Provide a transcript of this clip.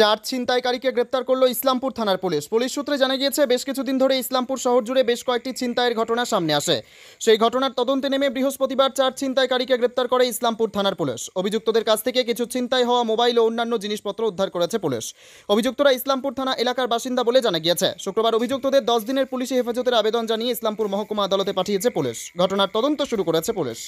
চার ছিনতাইকারীকে গ্রেপ্তার করলো ইসলামপুর থানার পুলিশ। পুলিশ সূত্রে জানা গিয়েছে, বেশ কিছুদিন ধরে ইসলামপুর শহর জুড়ে বেশ কয়েকটি ছিনতাইয়ের ঘটনা সামনে আসে। সেই ঘটনার তদন্তে নেমে বৃহস্পতিবার চার ছিনতাইকারীকে গ্রেপ্তার করে ইসলামপুর থানার পুলিশ। অভিযুক্তদের কাছ থেকে কিছু ছিনতাই হওয়া মোবাইল ও অন্যান্য জিনিসপত্র উদ্ধার করেছে পুলিশ। অভিযুক্তরা ইসলামপুর থানা এলাকার বাসিন্দা বলে জানা গিয়েছে। শুক্রবার অভিযুক্তদের 10 দিনের পুলিশি হেফাজতের আবেদন জানিয়ে ইসলামপুর মহকুমা আদালতে পাঠিয়েছে পুলিশ। ঘটনার তদন্ত শুরু করেছে পুলিশ।